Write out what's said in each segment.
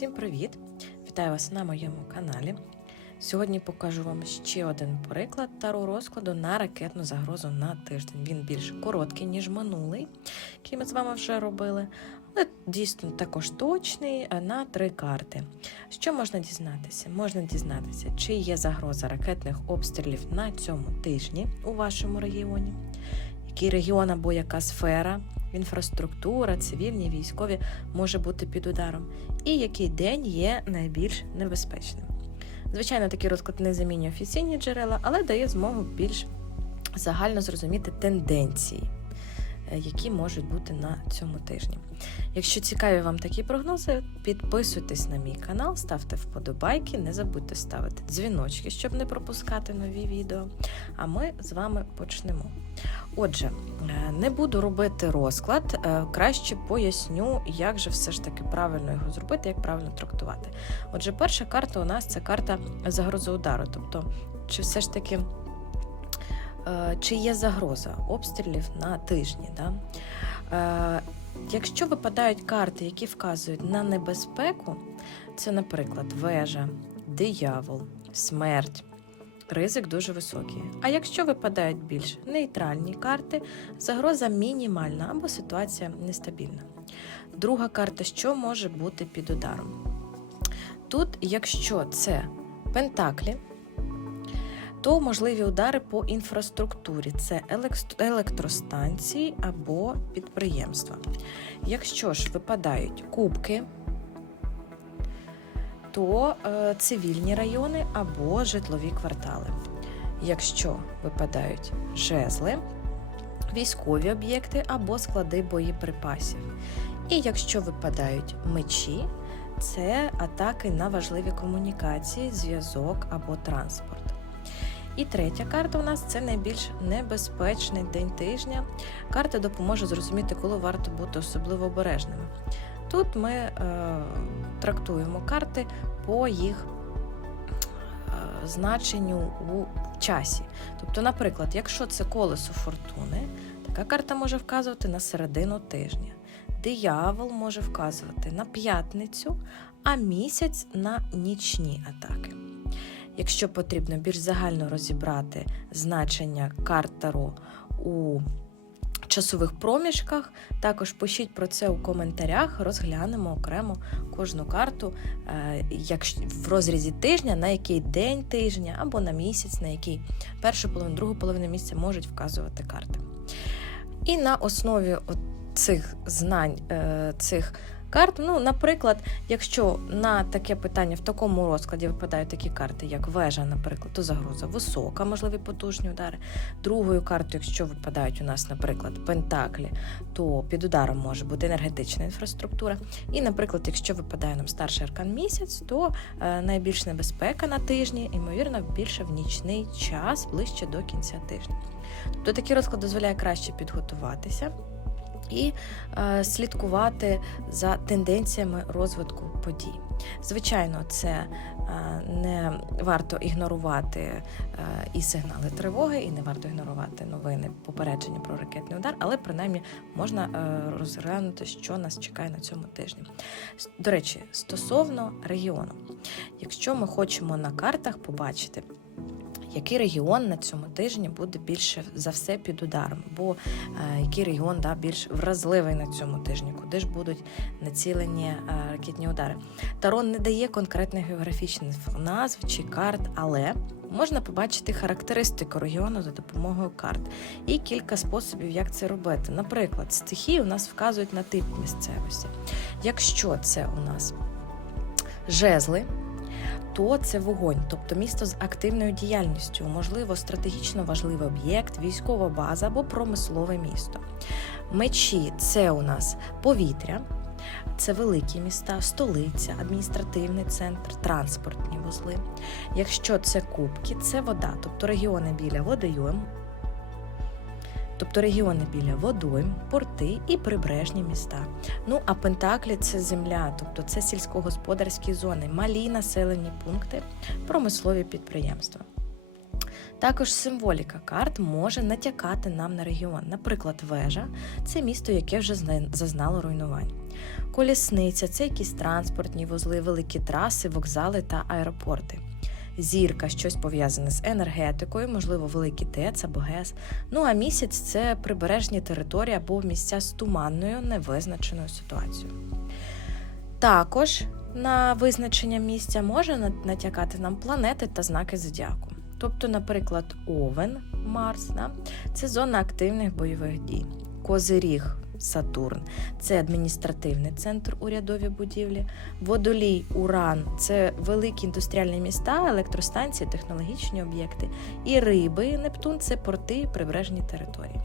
Всім привіт! Вітаю вас на моєму каналі. Сьогодні покажу вам ще один приклад таро розкладу на ракетну загрозу на тиждень. Він більш короткий, ніж минулий, який ми з вами вже робили, але дійсно також точний е, на три карти. Що можна дізнатися? Можна дізнатися, чи є загроза ракетних обстрілів на цьому тижні у вашому регіоні, який регіон або яка сфера, інфраструктура, цивільні, військові може бути під ударом, і який день є найбільш небезпечним. Звичайно, такий розклад не замінює офіційні джерела, але дає змогу більш загально зрозуміти тенденції, які можуть бути на цьому тижні. Якщо цікаві вам такі прогнози, підписуйтесь на мій канал, ставте вподобайки, не забудьте ставити дзвіночки, щоб не пропускати нові відео. А ми з вами почнемо. Отже, е, не буду робити розклад, е, краще поясню, як же все ж таки правильно його зробити, як правильно трактувати. Отже, перша карта у нас це карта загрози удару. Тобто, чи все ж таки е, чи є загроза обстрілів на тижні. Да? Е, Якщо випадають карти, які вказують на небезпеку, це, наприклад, вежа, диявол, смерть. Ризик дуже високий. А якщо випадають більш нейтральні карти, загроза мінімальна або ситуація нестабільна. Друга карта, що може бути під ударом? Тут, якщо це пентаклі, то можливі удари по інфраструктурі це електростанції або підприємства. Якщо ж випадають кубки, то е, цивільні райони або житлові квартали. Якщо випадають жезли, військові об'єкти або склади боєприпасів. І якщо випадають мечі, це атаки на важливі комунікації, зв'язок або транспорт. І третя карта у нас це найбільш небезпечний день тижня. Карта допоможе зрозуміти, коли варто бути особливо обережними. Тут ми е, трактуємо карти по їх е, значенню у часі. Тобто, наприклад, якщо це колесо фортуни, така карта може вказувати на середину тижня. Диявол може вказувати на п'ятницю, а місяць на нічні атаки. Якщо потрібно більш загально розібрати значення карт Таро у часових проміжках, також пишіть про це у коментарях, розглянемо окремо кожну карту е, в розрізі тижня, на який день тижня або на місяць, на який першу половину, другу половину місяця можуть вказувати карти. І на основі цих знань, е, цих карт. Ну, наприклад, якщо на таке питання в такому розкладі випадають такі карти, як вежа, наприклад, то загроза висока, можливі потужні удари. Другою картою, якщо випадають у нас, наприклад, пентаклі, то під ударом може бути енергетична інфраструктура. І, наприклад, якщо випадає нам старший аркан місяць, то е, найбільш небезпека на тижні, ймовірно, більше в нічний час, ближче до кінця тижня. Тобто такий розклад дозволяє краще підготуватися і е, слідкувати за тенденціями розвитку подій. Звичайно, це е, не варто ігнорувати е, і сигнали тривоги, і не варто ігнорувати новини попередження про ракетний удар, але принаймні можна розглянути, що нас чекає на цьому тижні. До речі, стосовно регіону, якщо ми хочемо на картах побачити. Який регіон на цьому тижні буде більше за все під ударом? Бо е, який регіон да, більш вразливий на цьому тижні, куди ж будуть націлені е, ракетні удари? Тарон не дає конкретних географічних назв чи карт, але можна побачити характеристику регіону за допомогою карт і кілька способів, як це робити. Наприклад, стихії у нас вказують на тип місцевості. Якщо це у нас жезли, то це вогонь, тобто місто з активною діяльністю, можливо, стратегічно важливий об'єкт, військова база або промислове місто. Мечі це у нас повітря, це великі міста, столиця, адміністративний центр, транспортні вузли. Якщо це кубки, це вода, тобто регіони біля водойом, тобто регіони біля водойм, порти і прибережні міста. Ну а Пентаклі це земля, тобто це сільськогосподарські зони, малі населені пункти, промислові підприємства. Також символіка карт може натякати нам на регіон. Наприклад, вежа це місто, яке вже зазнало руйнувань. Колісниця це якісь транспортні вузли, великі траси, вокзали та аеропорти. Зірка щось пов'язане з енергетикою, можливо, великий ТЕЦ або ГЕС. Ну а місяць це прибережні території або місця з туманною невизначеною ситуацією. Також на визначення місця може натякати нам планети та знаки зодіаку. Тобто, наприклад, Овен Марс да? це зона активних бойових дій. Козиріг Сатурн це адміністративний центр урядові будівлі. Водолій Уран це великі індустріальні міста, електростанції, технологічні об'єкти. І риби Нептун це порти прибережні території.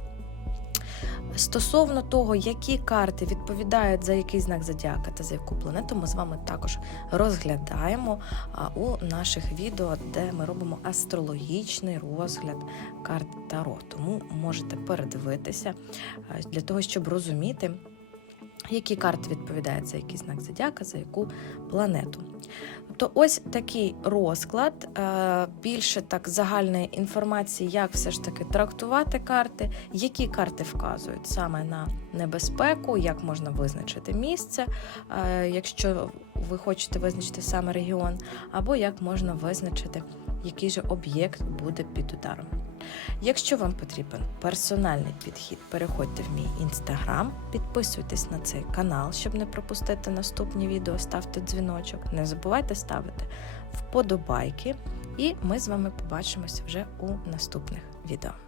Стосовно того, які карти відповідають за який знак зодіака та за яку планету, ми з вами також розглядаємо у наших відео, де ми робимо астрологічний розгляд карт Таро. Тому можете передивитися для того, щоб розуміти, які карти відповідають за який знак зодіака, за яку планету. Тобто, ось такий розклад, е, більше так загальної інформації, як все ж таки трактувати карти, які карти вказують саме на небезпеку, як можна визначити місце, е, якщо ви хочете визначити саме регіон, або як можна визначити, який же об'єкт буде під ударом. Якщо вам потрібен персональний підхід, переходьте в мій інстаграм, підписуйтесь на цей канал, щоб не пропустити наступні відео, ставте дзвіночок, не забувайте ставити вподобайки, і ми з вами побачимося вже у наступних відео.